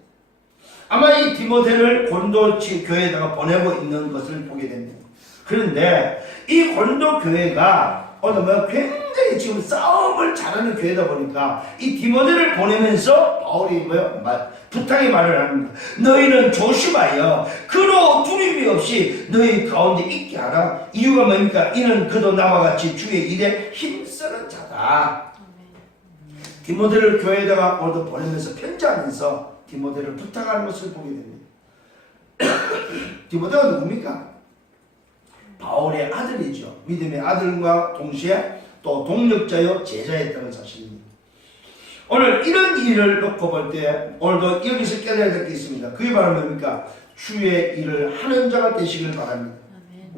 아마 이 디모데를 고린도 교회에다가 보내고 있는 것을 보게 됩니다. 그런데 이 고린도 교회가 오늘 굉장히 지금 싸움을 잘하는 교회다 보니까 이 디모데를 보내면서 바울이 부탁의 말을 합니다. 너희는 조심하여 그로 두려움이 없이 너희 가운데 있게 하라. 이유가 뭡니까? 이는 그도 나와 같이 주의 일에 힘쓰는 자다. 디모데를 교회에다가 오늘도 보내면서 편지하면서 디모데를 부탁하는 것을 보게 됩니다. 디모데가 누굽니까? 바울의 아들이죠. 믿음의 아들과 동시에 또 동력자요 제자였다는 사실입니다. 오늘 이런 일을 놓고 볼 때 오늘도 여기서 깨달아야 될 게 있습니다. 그게 바로 뭡니까? 주의 일을 하는 자가 되시길 바랍니다. 아멘.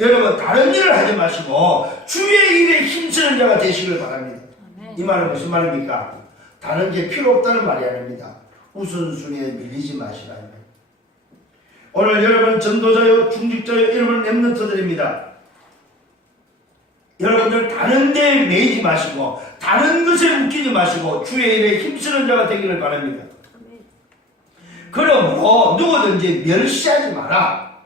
여러분 다른 일을 하지 마시고 주의 일에 힘쓰는 자가 되시길 바랍니다. 아멘. 이 말은 무슨 말입니까? 다른 게 필요 없다는 말이 아닙니다. 우선순위에 밀리지 마시라. 오늘 여러분 전도자요 중직자요 여러분 렘넌트들입니다. 여러분들 다른 데에 매이지 마시고 다른 것에 묶이지 마시고 주의 일에 힘쓰는 자가 되기를 바랍니다. 그러므로 누구든지 멸시하지 마라.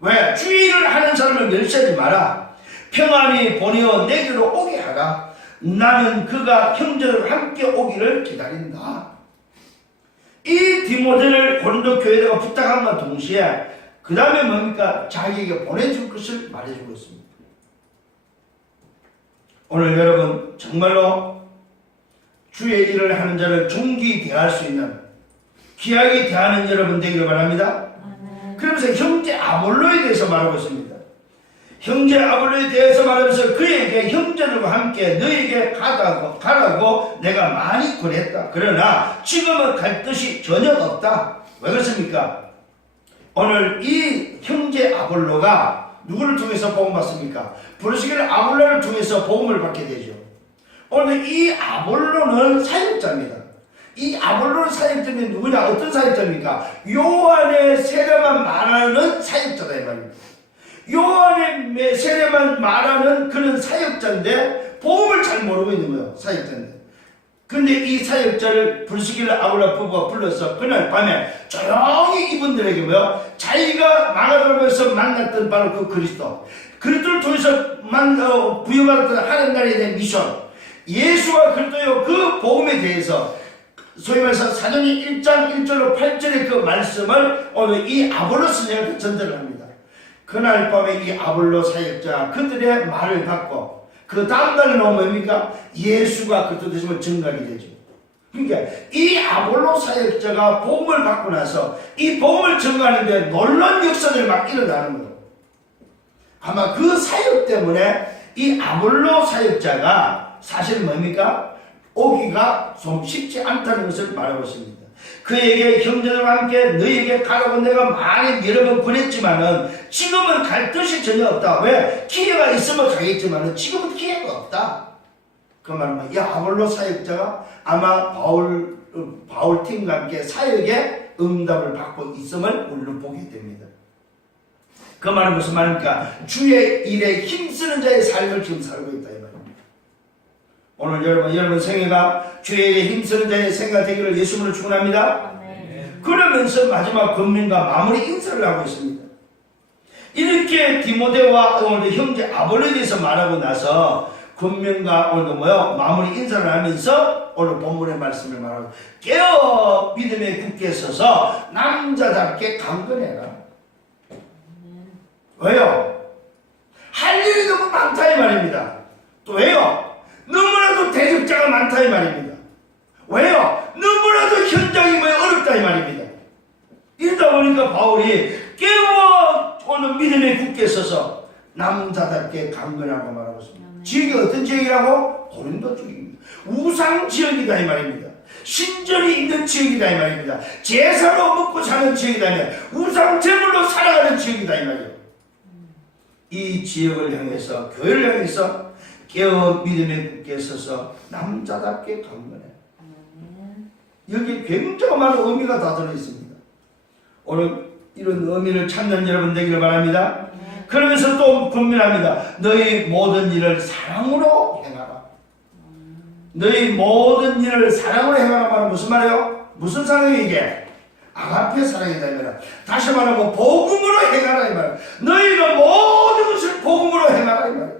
왜? 주의 일을 하는 사람을 멸시하지 마라. 평안히 보내어 내게로 오게 하라. 나는 그가 형제들과 함께 오기를 기다린다. 이 디모데를 고린도 교회에다가 부탁함과 동시에 그 다음에 뭡니까? 자기에게 보내줄 것을 말해주고 있습니다. 오늘 여러분 정말로 주의 일을 하는 자를 존귀히 대할 수 있는 귀하게 대하는 여러분 되기를 바랍니다. 그러면서 형제 아볼로에 대해서 말하고 있습니다. 형제 아볼로에 대해서 말하면서 그에게 형제들과 함께 너에게 가라고 내가 많이 권했다. 그러나 지금은 갈 뜻이 전혀 없다. 왜 그렇습니까? 오늘 이 형제 아볼로가 누구를 통해서 복음 받습니까? 부르시기를 아볼로를 통해서 복음을 받게 되죠. 오늘 이 아볼로는 사역자입니다. 이 아볼로는 사역자는 누구냐? 어떤 사역자입니까? 요한의 세례만 말하는 사역자다 이 말입니다. 요한의 세례만 말하는 그런 사역자인데 복음을 잘 모르고 있는 거예요. 사역자인데. 근데 이 사역자를 부르시기를 아볼로 부부가 불러서 그날 밤에 조용히 이분들에게 뭐요? 자기가 마가다락에서 만났던 바로 그 그리스도를 통해서 부여받았던 하나님 나라에 대한 미션, 예수가 그리스도요 그 복음에 대해서 소위 말해서 사도행 1장 1절로 8절의 그 말씀을 오늘 이 아볼로스 선생님한테 전달을 합니다. 그날 밤에 이 아볼로 사역자 그들의 말을 받고 그 다음날에 나오면 뭡니까? 예수가 그리스도 되심을 증거하게 되죠. 그러니까 이 아볼로 사역자가 복음을 받고 나서 이 복음을 증거하는데 놀라운 역사들이 막 일어나는 거예요. 아마 그 사역 때문에 이 아볼로 사역자가 사실 뭡니까? 오기가 좀 쉽지 않다는 것을 말하고 있습니다. 그에게 형제들과 함께 너희에게 가라고 내가 많이 여러 번 보냈지만은 지금은 갈 뜻이 전혀 없다. 왜? 기회가 있으면 가겠지만은 지금은 기회가 없다. 그 말은 이 아볼로 사역자가 아마 바울 팀과 함께 사역에 응답을 받고 있음을 우리는 보게 됩니다. 그 말은 무슨 말입니까? 주의 일에 힘쓰는 자의 삶을 지금 살고 있다 이 말입니다. 오늘 여러분 생애가 주의 일에 힘쓰는 자의 생애가 되기를 예수님으로 축원합니다. 그러면서 마지막 권면과 마무리 인사를 하고 있습니다. 이렇게 디모데와 오늘 형제 아볼로에 대해서 말하고 나서 권면과 오늘 마무리 인사를 하면서 오늘 본문의 말씀을 말하고 깨어 믿음에 굳게 서서 남자답게 강건해라. 왜요? 할 일이 너무 많다 이 말입니다. 또 왜요? 너무나도 대적자가 많다 이 말입니다. 왜요? 너무나도 현장이 어렵다 이 말입니다. 이러다 보니까 바울이 깨어 오늘 믿음에 굳게 서서 남자답게 강건하고 말하고 있습니다. 지역이 어떤 지역이라고? 고린도 지역입니다. 우상 지역이다 이 말입니다. 신전이 있는 지역이다 이 말입니다. 제사로 먹고 사는 지역이다 이 말입니다. 우상 제물로 살아가는 지역이다 이 말이에요. 이 지역을 향해서 교회를 향해서 깨어 믿음에 굳게 서서 남자답게 강건해. 여기 굉장히 많은 의미가 다 들어있습니다. 오늘 이런 의미를 찾는 여러분 되기를 바랍니다. 그러면서 또 권면합니다. 너희 모든 일을 사랑으로 행하라. 너희 모든 일을 사랑으로 행하라 말은 무슨 말이에요? 무슨 사랑이 이게? 아가페 사랑이다 이 말이야. 다시 말하면 복음으로 행하라 이 말이야. 너희는 모든 것을 복음으로 행하라 이 말이야.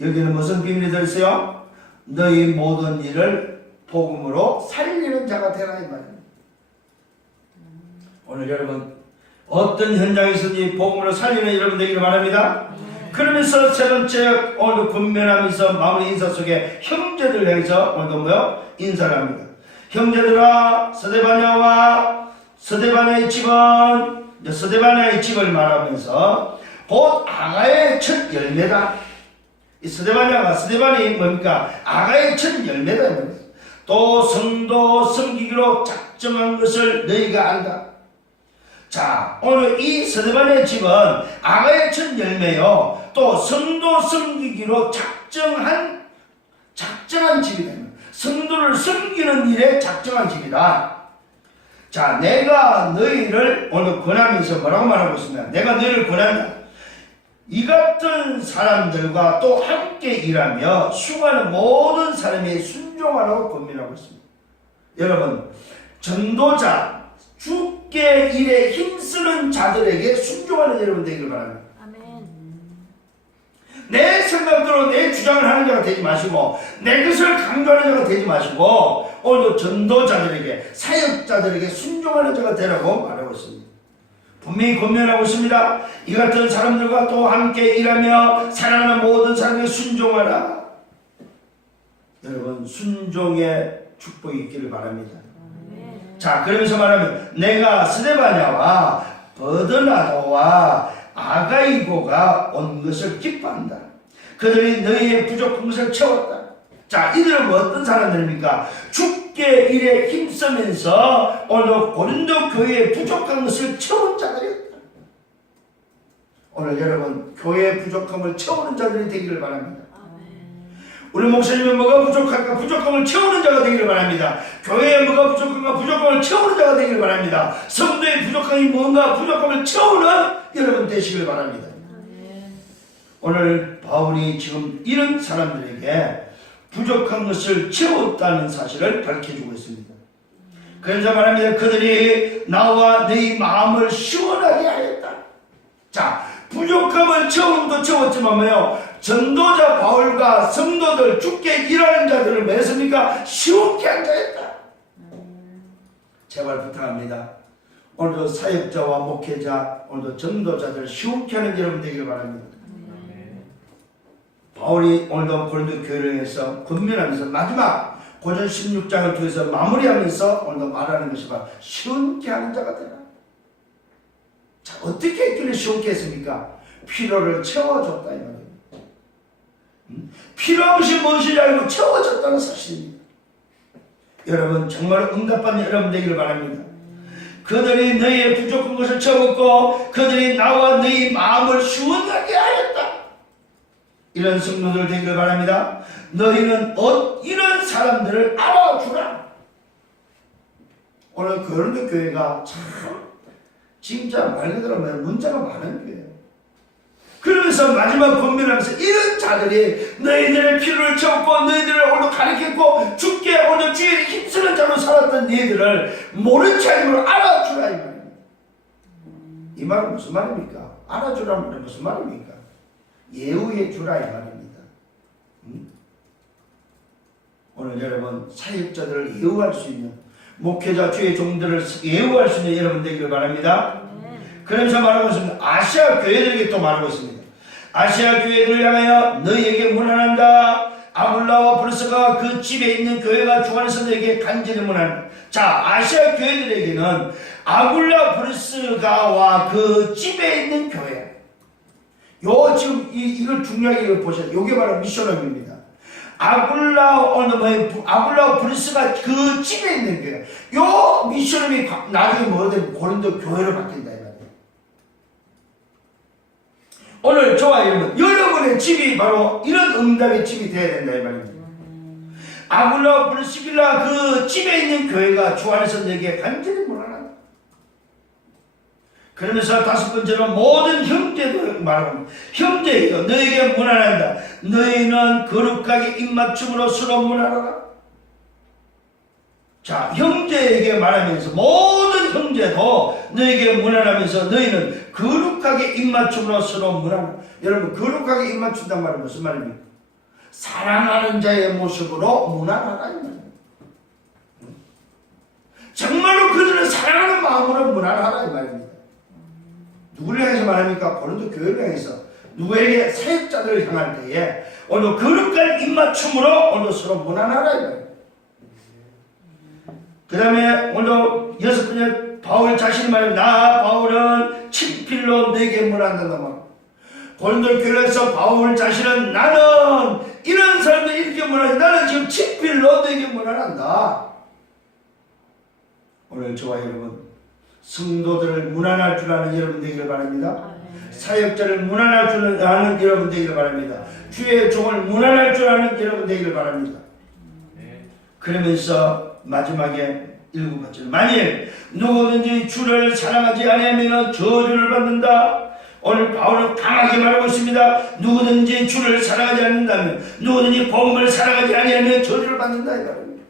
여기는 무슨 비밀이 들어있어요? 너희 모든 일을 복음으로 살리는 자가 되라 이 말이야. 오늘 여러분 어떤 현장에서든지 복음으로 살리는 여러분 되기를 바랍니다. 그러면서 세 번째 오늘 권면하면서 마무리 인사 속에 형제들 향해서 오늘도 인사를 합니다. 형제들아 스데바냐의 집을 말하면서 곧 아가의 첫 열매다. 이 스데반이 뭡니까? 아가의 첫 열매다. 또 성도 섬기기로 작정한 것을 너희가 안다. 자, 오늘 이 스데반의 집은 아가의 첫 열매요. 또 성도 섬기기로 작정한 집이다. 성도를 섬기는 일에 작정한 집이다. 자, 내가 너희를 오늘 권하면서 뭐라고 말하고 있습니다. 내가 너희를 권한다. 이 같은 사람들과 또 함께 일하며 수고하는 모든 사람이 순종하라고 권면하고 있습니다. 여러분, 전도자, 주께 일에 힘쓰는 자들에게 순종하는 여러분 되기를 바랍니다. 아멘. 내 생각대로 내 주장을 하는 자가 되지 마시고 내 것을 강조하는 자가 되지 마시고 오늘도 전도자들에게 사역자들에게 순종하는 자가 되라고 말하고 있습니다. 분명히 권면하고 있습니다. 이 같은 사람들과 또 함께 일하며 사랑하는 모든 사람에게 순종하라. 여러분 순종의 축복이 있기를 바랍니다. 자, 그러면서 말하면 내가 스데바냐와 버드나도와 아가이고가 온 것을 기뻐한다. 그들이 너희의 부족한 것을 채웠다. 자, 이들은 어떤 사람들입니까? 주께 일에 힘쓰면서 오늘 고린도 교회의 부족한 것을 채운 자들이었다. 오늘 여러분 교회의 부족함을 채우는 자들이 되기를 바랍니다. 우리 목사님은 뭐가 부족할까? 부족함을 채우는 자가 되기를 바랍니다. 교회에 뭐가 부족한가? 부족함을 채우는 자가 되기를 바랍니다. 성도의 부족함이 뭔가? 부족함을 채우는 여러분 되시길 바랍니다. 오늘 바울이 지금 이런 사람들에게 부족한 것을 채웠다는 사실을 밝혀주고 있습니다. 그래서 말합니다. 그들이 나와 너희 마음을 시원하게 하였다. 자, 부족함을 채우는 것도 채웠지만 뭐요? 전도자 바울과 성도들 죽게 일하는 자들을 맺습니까? 쉬운게 앉아있다. 제발 부탁합니다. 오늘도 사역자와 목회자, 오늘도 전도자들 쉬운게 하는 여러분 되기를 바랍니다. 바울이 오늘도 고린도 교회를 해서 권면하면서 마지막 고전 16장을 통해서 마무리하면서 오늘도 말하는 것이 바로 쉬운게 하는 자가 되라. 자, 어떻게 했길래 쉬운게 했습니까? 필요를 채워줬다 이 말이에요. 필요 없이 무엇인지 알고 채워졌다는 사실입니다. 여러분 정말 응답받는 여러분 되기를 바랍니다. 그들이 너희의 부족한 것을 채웠고 그들이 나와 너희 마음을 시원하게 하였다. 이런 성도들 되기를 바랍니다. 너희는 이런 사람들을 알아주라. 오늘 고린도 교회가 참 진짜 말 그대로 문제가 많은 교회예요. 그러면서 마지막 권면하면서 이런 자들이 너희들의 필요를 채웠고 너희들을 오늘 가르쳤고 죽게 오늘 주의 힘쓰는 자로 살았던 너희들을 모른 척으로 알아주라 이 말입니다. 이 말은 무슨 말입니까? 알아주라는 말은 무슨 말입니까? 예우해 주라 이 말입니다. 오늘 여러분 사역자들을 예우할 수 있는 목회자 주의 종들을 예우할 수 있는 여러분 되기를 바랍니다. 그러면서 말하고 있습니다. 아시아 교회들에게 또 말하고 있습니다. 아시아 교회들을 향하여 너희에게 문안한다. 아굴라와 브루스가 그 집에 있는 교회가 주 안에서 너희에게 간절히 문안한다. 자, 아시아 교회들에게는 아굴라 브루스가와 그 집에 있는 교회. 지금 이걸 중요하게 보셔야 돼요. 이게 바로 미션업입니다. 아굴라와 브루스가 그 집에 있는 교회. 요 미션업이 나중에 뭐가 되면 고린도 교회로 바뀐다. 오늘 저와 여러분의 집이 바로 이런 응답의 집이 되어야 된다 이 말입니다. 아굴라와 브리스길라 그 집에 있는 교회가 주 안에서 내게 간절히 문안한다. 그러면서 다섯 번째로 모든 형제도 말합니다. 형제여 너에게 문안한다. 너희는 거룩하게 입맞춤으로 서로 문안하라. 자, 형제에게 말하면서 모든 형제도 너에게 문안하면서 너희는 거룩하게 입맞춤으로 서로 문안하라. 여러분 거룩하게 입맞춘단 말은 무슨 말입니까? 사랑하는 자의 모습으로 문안하라 이 말입니다. 정말로 그들은 사랑하는 마음으로 문안하라 이 말입니다. 누구를 향해서 말합니까? 고린도 교회를 향해서 누구에게 사역자들을 향할 때에 오늘 거룩한 입맞춤으로 오늘 서로 문안하라 이 말입니다. 그 다음에 오늘 여섯 번째 바울 자신이 말합니다. 나 바울은 친필로 내게 문안한다 말. 고린도 교회에서 바울 자신은 나는 이런 사람들 이렇게 문안한다. 나는 지금 친필로 내게 문안한다. 오늘 저와 여러분 성도들을 문안할 줄 아는 여러분 되기를 바랍니다. 사역자를 문안할 줄 아는 여러분 되기를 바랍니다. 주의 종을 문안할 줄 아는 여러분 되기를 바랍니다. 그러면서 마지막에 일곱 번째 만일 누구든지 주를 사랑하지 아니하면 저주를 받는다. 오늘 바울은 강하게 말하고 있습니다. 누구든지 주를 사랑하지 않는다면 누구든지 복음을 사랑하지 아니하면 저주를 받는다 이 말입니다.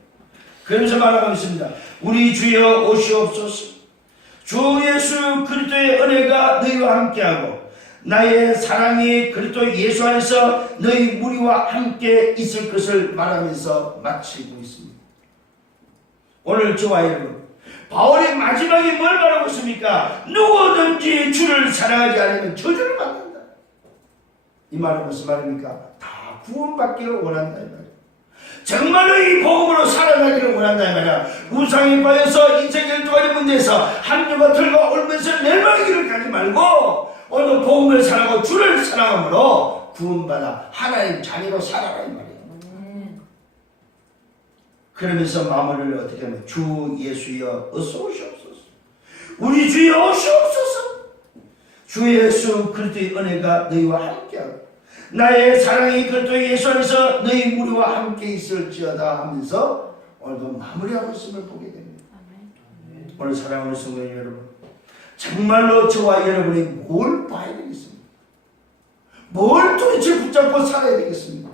그러면서 말하고 있습니다. 우리 주여 오시옵소서. 주 예수 그리스도의 은혜가 너희와 함께하고 나의 사랑이 그리스도 예수 안에서 너희 무리와 함께 있을 것을 말하면서 마치고 있습니다. 오늘 저와 여러분 바울이 마지막에 뭘 말하고 있습니까? 누구든지 주를 사랑하지 않으면 저주를 받는다. 이 말은 무슨 말입니까? 다 구원받기를 원한다 이 말이에요. 정말로 이 복음으로 살아가기를 원한다 이 말이야. 우상에 빠져서 인생 12가지 문제에서 한주가 들고 울면서 멸망하기를 가지 말고 오늘 복음을 사랑하고 주를 사랑함으로 구원받아 하나님 자녀로 살아라 이 말이에요. 그러면서 마무리를 어떻게 하면 주 예수여 어서 오시옵소서. 우리 주여 오시옵소서. 주 예수 그리스도의 은혜가 너희와 함께하고 나의 사랑이 그리스도 예수 안에서 너희 무리와 함께 있을지어다 하면서 오늘도 마무리하고 있음을 보게 됩니다. 오늘 사랑하는 성도 여러분 정말로 저와 여러분이 뭘 봐야 되겠습니까? 뭘 도대체 붙잡고 살아야 되겠습니까?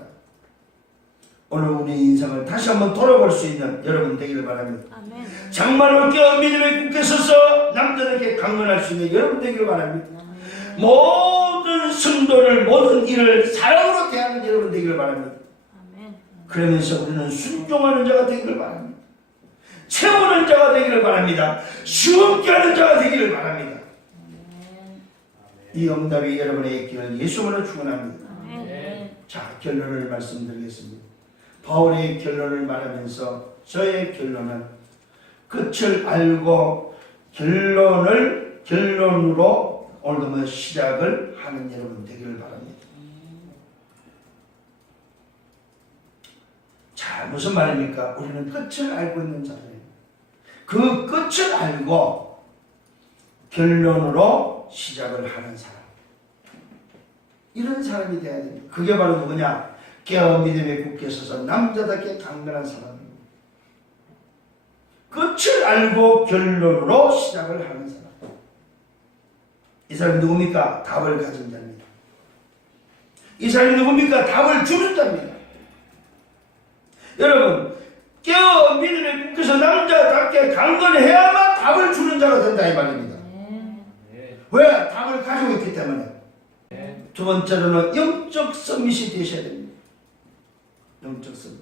오늘 우리 인생을 다시 한번 돌아볼 수 있는 여러분 되기를 바랍니다. 아멘. 정말로 깨어 믿음에 굳게 서서 남들에게 강론할 수 있는 여러분 되기를 바랍니다. 아멘. 모든 성도를 모든 일을 사랑으로 대하는 여러분 되기를 바랍니다. 그러면서 우리는 순종하는 자가 되기를 바랍니다. 채우는 자가 되기를 바랍니다. 시험케 하는 자가 되기를 바랍니다. 이 응답이 여러분의 있기를 예수님으로 축원합니다. 자, 결론을 말씀드리겠습니다. 바울의 결론을 말하면서 저의 결론은 끝을 알고 결론으로 오늘도 시작을 하는 여러분 되기를 바랍니다. 자, 무슨 말입니까? 우리는 끝을 알고 있는 자들입니다. 그 끝을 알고 결론으로 시작을 하는 사람, 이런 사람이 되어야 됩니다. 그게 바로 누구냐? 깨어 믿음에 굳게 서서 남자답게 강건한 사람입니다. 끝을 알고 결론으로 시작을 하는 사람. 이 사람이 누굽니까? 답을 가진 자입니다. 이 사람이 누굽니까? 답을 주는 자입니다. 여러분, 깨어 믿음에 굳게서 남자답게 강건해야만 답을 주는 자가 된다 이 말입니다. 왜? 답을 가지고 있기 때문에. 두 번째로는 영적 서밋이 되셔야 됩니다. 영적 서밋.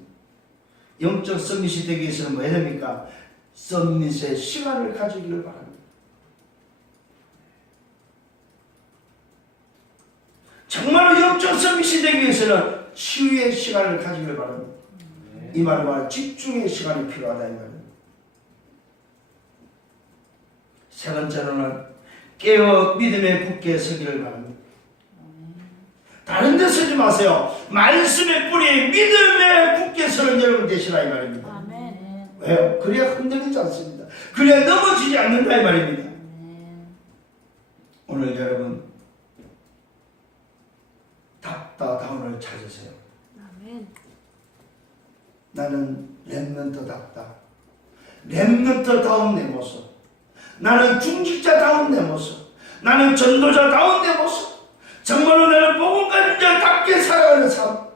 영적 서밋이 되기 위해서는 뭐 해야 됩니까? 서밋의 시간을 가지기를 바랍니다. 정말로 영적 서밋이 되기 위해서는 치유의 시간을 가지기를 바랍니다. 이 말은 집중의 시간이 필요하다 이 말입니다. 세 번째로는 깨어 믿음에 굳게 서기를 바랍니다. 다른 데 서지 마세요. 말씀의 뿌리 믿음에 굳게 서는 여러분 되시라 이 말입니다. 아멘. 왜요? 그래야 흔들리지 않습니다. 그래야 넘어지지 않는다 이 말입니다. 오늘 여러분 답다다운을 찾으세요. 아멘. 나는 렘넌트답다. 렘넌트다운 내 모습. 나는 중직자다운 내 모습. 나는 전도자다운 내 모습. 정말로 나는 복음 가진 자답게 살아가는 삶.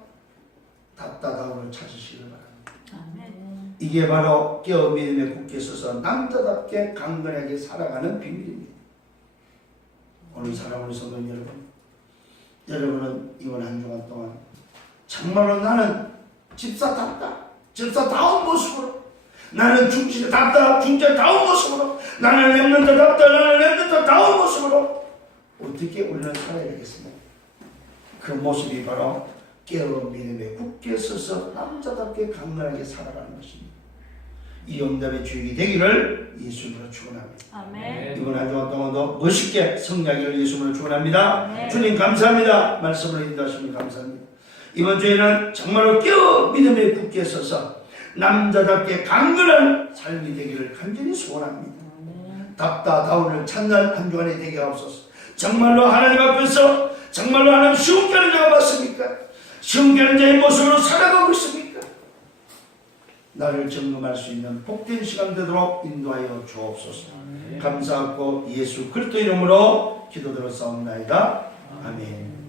답다다운을 찾으시길 바랍니다. 아멘. 이게 바로 깨어 믿음에 굳게 서서 남자답게 강건하게 살아가는 비밀입니다. 오늘 사랑하는 성도 여러분, 여러분은 이번 한 주간 동안 정말로 나는 집사답다. 집사다운 모습으로, 나는 중직자답다. 중직자다운 모습으로, 나는 렘넌트답다. 나는 렘넌트다운 모습으로 어떻게 우리는 살아야 되겠습니까? 그 모습이 바로 깨어 믿음에 굳게 서서 남자답게 강건하게 살아가는 것입니다. 이 응답의 주역이 되기를 예수님으로 축원합니다. 아멘. 이번 한 주간 동안도 멋있게 성장하기를 예수님으로 축원합니다. 아멘. 주님 감사합니다. 말씀을 인도하시니 감사합니다. 이번 주에는 정말로 깨어 믿음에 굳게 서서 남자답게 강건한 삶이 되기를 간절히 소원합니다. 답다다운을 찾는 한 주간이 되게 하옵소서. 정말로 하나님 앞에서 정말로 하나님 시험케 하는 자가 맞습니까? 시험케 하는 자의 모습으로 살아가고 있습니까? 나를 점검할 수 있는 복된 시간 되도록 인도하여 주옵소서. 감사하고 예수 그리스도 이름으로 기도드렸사옵나이다. 아멘.